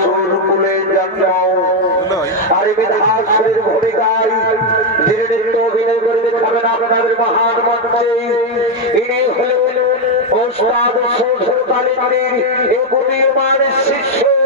রসুল কুলে জন্ম আর বিধাসের ভূমিকায় যিনি নৃত্য অভিনয় করে দেখাবেন আপনাদের মহান মঞ্চে ইনি হলেন ওস্তাদ সৌধুর কালীর এই উদীয়মান শিষ্য